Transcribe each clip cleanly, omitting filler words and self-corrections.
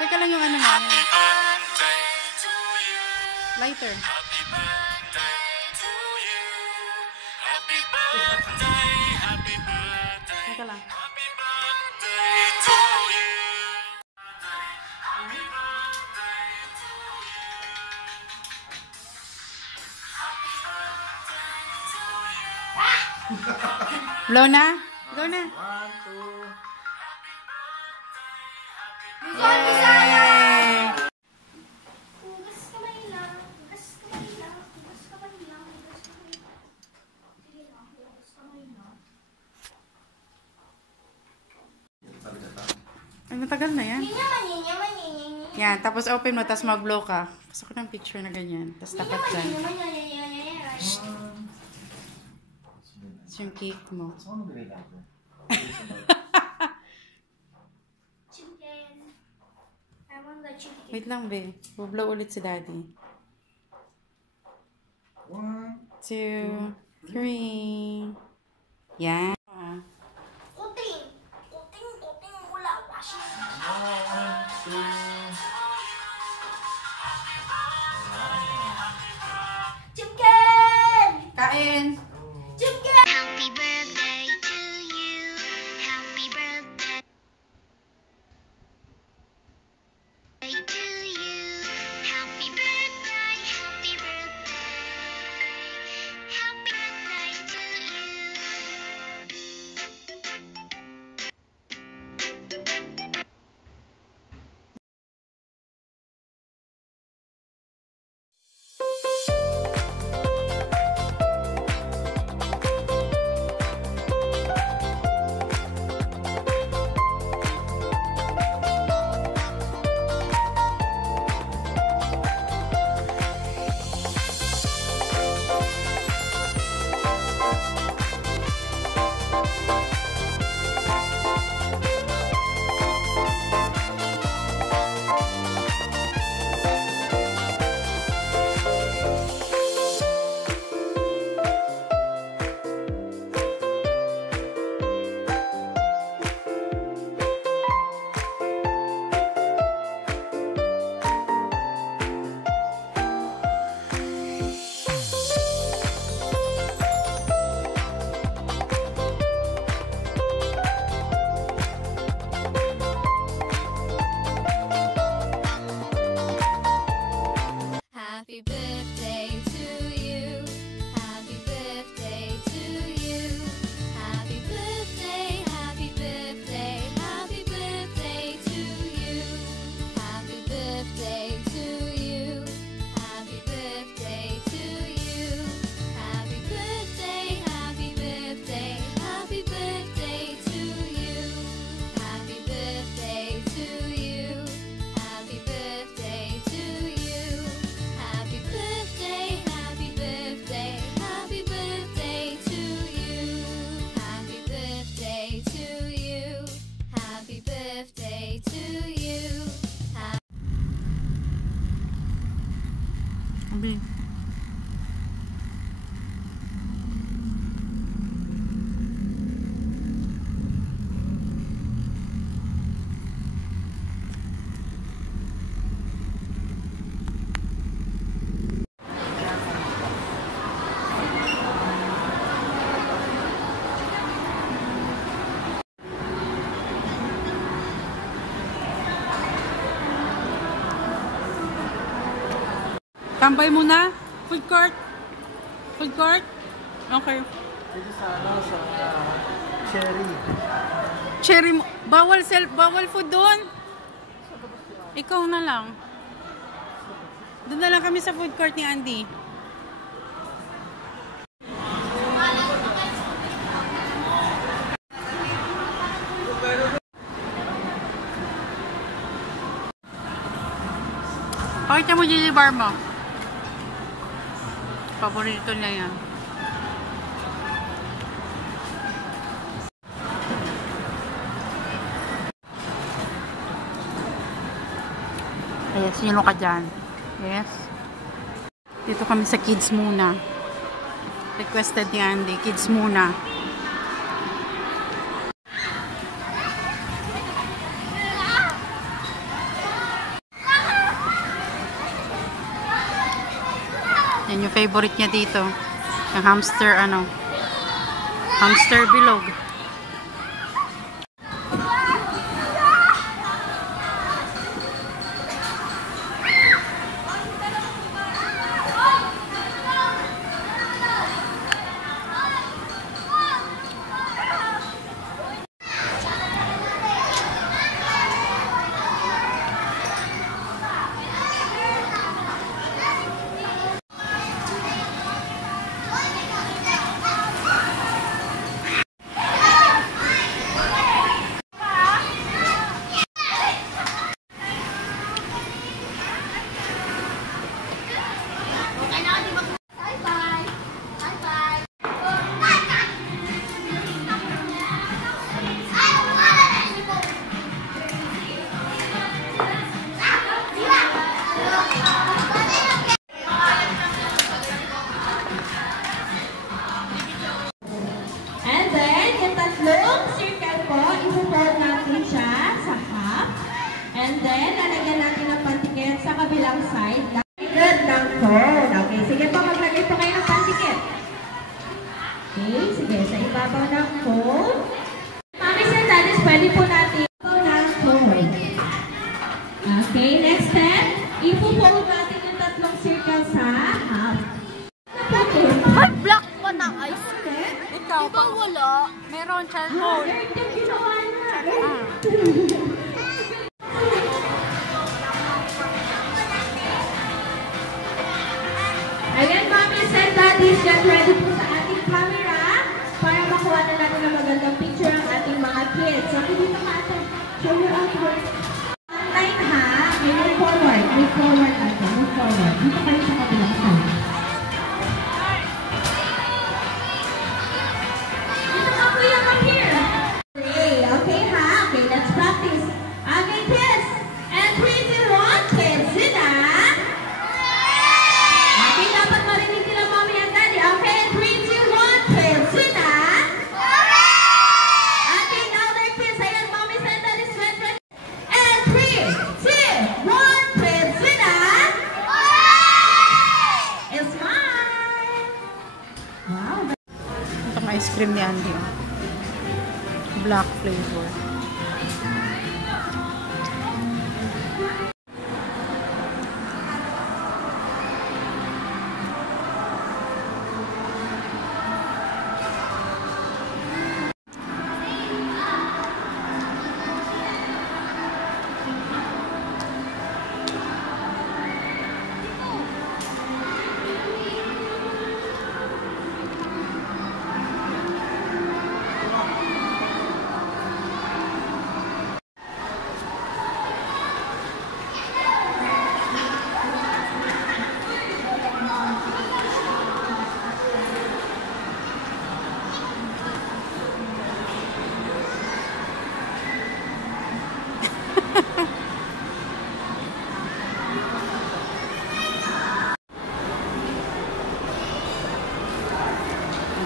Teka lang yung ano nga. Lighter. Teka lang. Blow na? Go na. 1, 2. Yay! Hugas kamay lang. Hugas kamay lang. Hugas kamay lang. Hugas kamay lang. Sige lang. Hugas kamay lang. Ay, matagal na yan. Yaman. Yan, tapos open mo, tapos mag-blow ka. Gusto ko ng picture na ganyan. Tapos tapat dyan. Tapos yung cake mo. Chicken. I want the chicken. Wait lang, be. Blow ulit si daddy. 1, 2, 3. Yan. Kuting. Wala. Washing. 1, 2. Chicken! Kain! Chicken! Happy birthday to you. Happy birthday to you. Happy birthday. Happy birthday. Happy birthday to you. Happy birthday to you. Happy birthday to you. Happy birthday, happy birthday, happy birthday to you. Happy birthday to you. Happy birthday to you. Happy birthday, happy birthday, happy birthday to you. Happy birthday to you. Happy birthday to you. Happy birthday, happy birthday, happy birthday to you. Happy birthday to you. Happy birthday to you. Abi. Tambay muna. Food court. Food court. Okay. Dito sa cherry. Cherry mo. Bawal food doon. Ikaw na lang. Doon na lang kami sa food court ni Andy. Pakita mo Gigi bar mo. Paborito niya yan. Yes, sino ka dyan? Yes. Dito kami sa kids muna. Requested ni Andy, kids muna. Yan yung favorite niya dito. Yung hamster, ano. Hamster bilog. And then, yung tatlong circle po, ipo-fold natin siya sa half. And then, lalagyan natin ng pantikit sa kabilang side. Good ng phone. Okay, sige po, maglagay po kayo ng pantikit. Okay, sige, sa ibabaw ng phone. Mami and daddies, pwede po natin ibabaw ng phone. Okay, next step, ipo-fold natin yung tatlong circle sa half. Ay, black pa na ice cream. Ikaw Di ba wala? Meron charcoal. Ayan, mommies and daddies, get ready po sa ating camera para makuha na natin ang magandang picture ng ating mga kids. So, dito ka ate. Show your outward. Online ha. Move forward. Move forward ate. Move forward. Dito kayo sa kabilang side. Dito ka kuya, come here. Okay ha. Okay, let's practice. Okay, kids. And 3, 2, 1, kids. Sit down. Okay, dapat marinig nila mommy and daddy. Okay, 3, 2, 1, kids. Sit down. Okay, now their kids. Ayan, mommies and daddies. Ready? And 3, 2, 1, kids. Sit down. And smile. Wow. Itong ice cream ni Andy. Oh. Black flavor.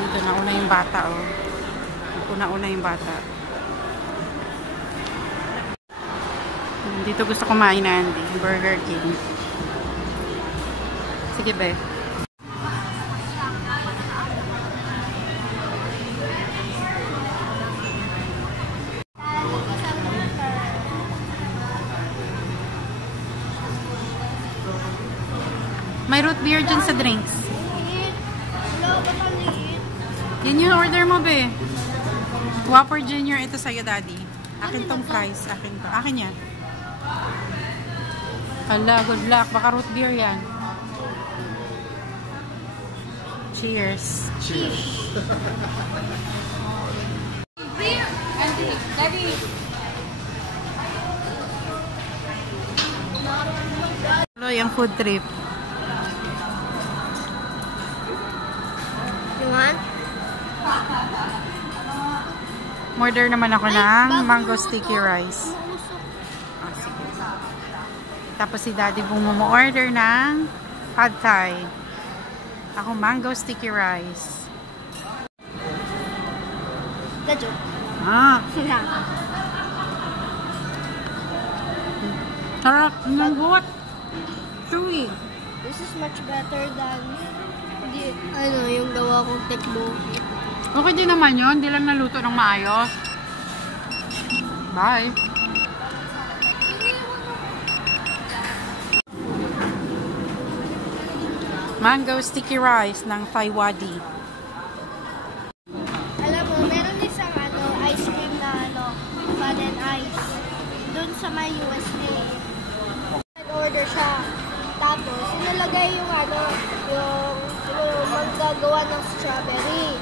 Dito nauna yung bata, oh. Una-una yung bata. Dito gusto kumain na Andy. Burger King. Sige, be. May root beer dyan sa drinks. Wala ba maliit? Yan yung order mo, be. Whopper Junior, ito sa'yo, daddy. Akin tong fries. Akin to. Akin yan. Hala, good luck. Baka root beer yan. Cheers. Beer! Daddy. Tuloy ang food trip. You want? Order naman ako ng mango sticky rice. Ah, sige. Tapos si daddy order ng pad thai. Ako mango sticky rice. The joke. Ah, sarap. Mangot. Chewy. This is much better than yung gawa kong tekboki. Okay din naman yun. Hindi lang naluto ng maayos. Bye. Mango sticky rice ng Thai Wadi. Alam mo, meron isang ice cream na fun and ice. Doon sa may USA. Order siya. Tapos, sinalagay yung manggagawa ng strawberry.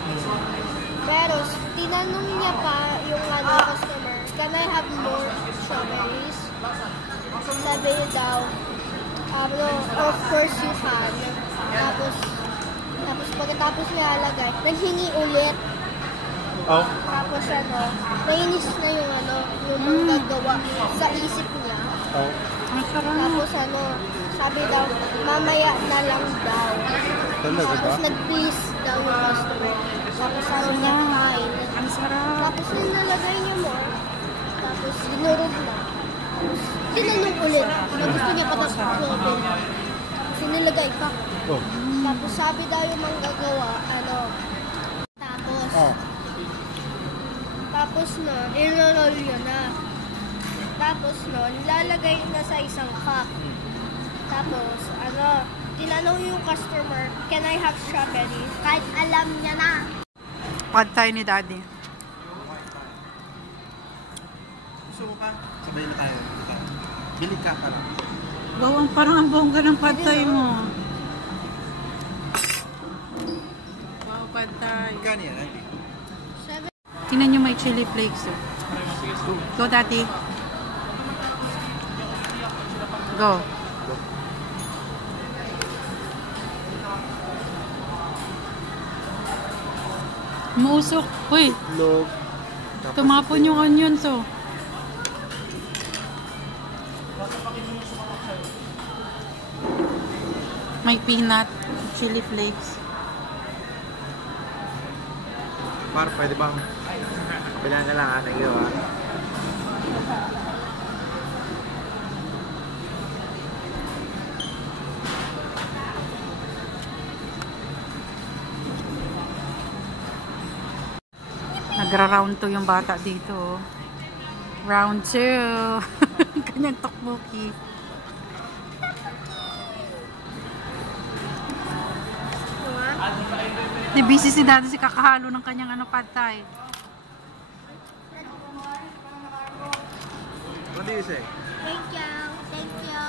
Pero, tinanong niya pa yung customer, can I have more strawberries? Sabi niya daw, of course you can. Tapos pagkatapos niya alagay, naghingi ulit. Oh. Tapos nainis na yung manggagawa sa isip niya. Oh. Tapos sabi daw, mamaya na lang daw. Talaga ba? Tapos nag-please daw yung customer. Tapos sabi niya, fine. Ang sarap. Tapos nilalagay niya more. Tapos ginurog na. Tapos tinanong ulit na gusto niya patapos. Tapos nilagay pa. Oh. Tapos sabi daw yung manggagawa, tapos, tapos ilorol yun na. Tapos nilalagay na sa isang cup. Tapos, tinanong yung customer, can I have strawberry? Kahit alam niya na. Pad Thai ni Daddy. Gusto mo ka? Sabay na tayo. Bili ka lang. Wow, parang ang bongga ng Pad Thai mo. Wow, Pad Thai. Gani yan, hindi. Tingnan nyo may chili flakes. Oh. Go, Daddy. Go. Mausok. Uy, Log. tumapon yung onions, oh. May peanut, chili flakes. Par, pwede bang bilang na lang thank you Nagra-round 2 yung bata dito. Oh. Round 2. Kanyang tokboki. Di busy si Daddy si kakahalo ng kanyang Pad Thai. What do you say? Thank you. Thank you.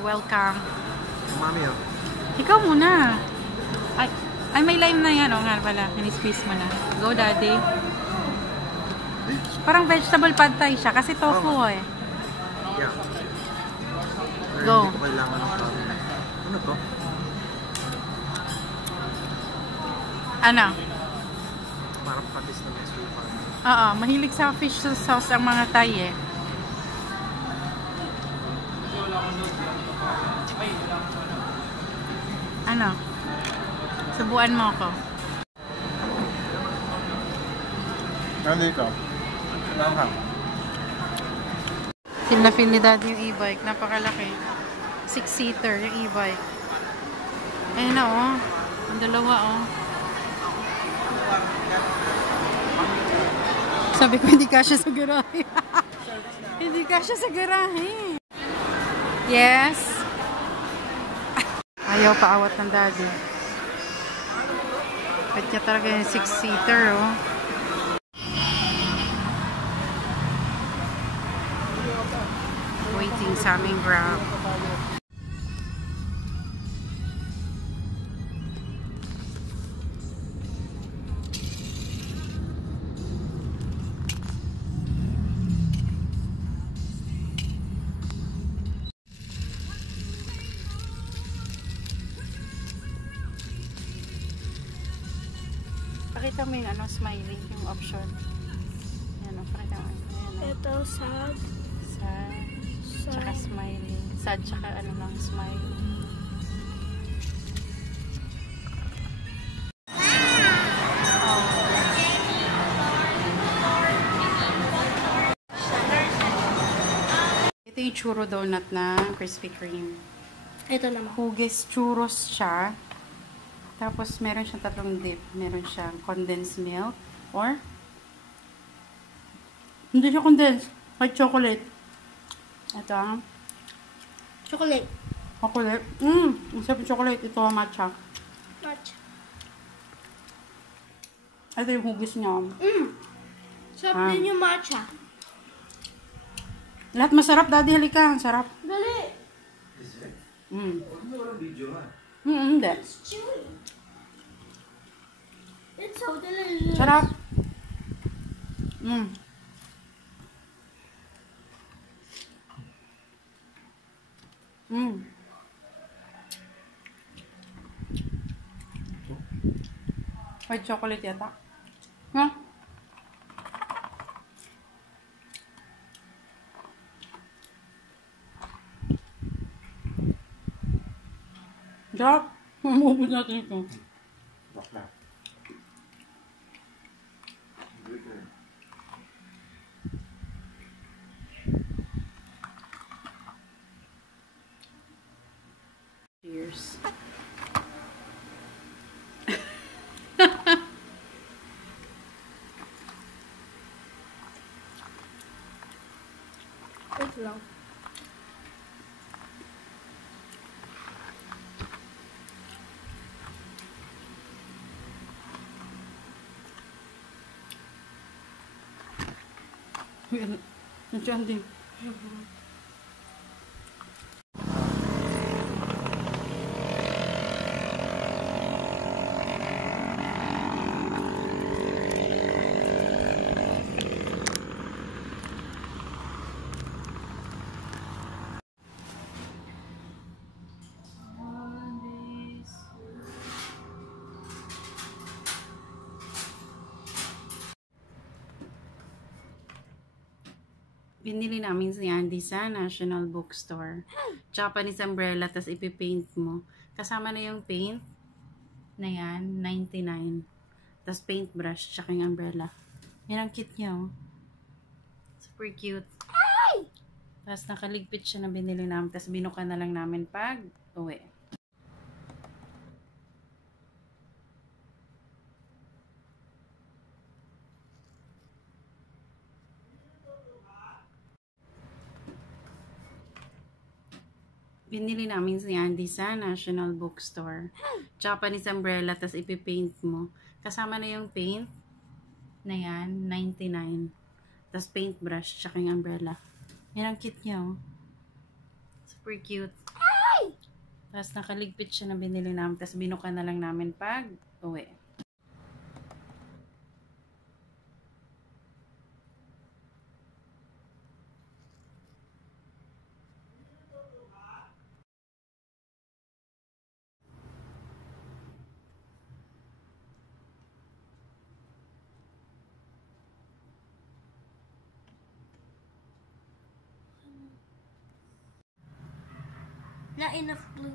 Welcome. Mami oh. Ikaw muna. Ay may lime na yan. O nga pala. Ini-squeeze mo na. Go, Daddy. Parang vegetable Pad Thai siya. Kasi tofu eh. Yeah. Go. Hindi ko kailangan ng kami. Ano to? Ano? Parang patis na may supa. Oo. Mahilig sa fish sauce ang mga Thai eh. Ano? Subuan mo ako. Nandito. Langhang. Feel na feel ni Daddy yung e-bike. Napakalaki. 6-seater yung e-bike. Ayun na oh. Ang dalawa oh. Sabi ko hindi kasya sa garahe. Hindi kasya sa garahe. Yes. Ayaw paawat ng Daddy. Ba't niya talaga yung 6-seater oh. Waiting sa aming Grab. Pakita mo yung smiley, yung option. Ayan, pakita mo. Ayan, Ito, sad. sad, tsaka smiley. Sad, tsaka smiley. Ito yung churro donut na Krispy Kreme. Ito naman. Hugis churros siya. Tapos, meron siyang tatlong dip. Meron siyang condensed milk. Or, hindi siya condensed. White chocolate. Ito ang Chocolate. chocolate. Ang sarap yung chocolate. Ito ang matcha. Matcha. Ito yung hugis niya. Sarap din yung matcha. Lahat masarap, Daddy. Halika. Ang sarap. Dali. Hindi. It's chewy. It's so delicious. Sarap. White chocolate yata. Ha? Sarap. Mamubos natin ito. Bakla. Cheers. Wait lang. Nandiyan din. Binili namin si Andy sa National Bookstore. Japanese umbrella, tas ipipaint mo. Kasama na yung paint na yan, 99. Tas paintbrush, tsaka yung umbrella. Yan ang kit niya, oh. Super cute. Tas nakaligpit siya na binili namin. Tas binuka na lang namin pag uwi. Binili namin si Andy sa National Bookstore. Japanese umbrella, tas ipipaint mo. Kasama na yung paint na yan, 99. Tas paintbrush, tsaka yung umbrella. Yan ang kit niya, oh. Super cute. Tas nakaligpit siya na binili namin. Tas binuka na lang namin pag uwi. Not enough blue.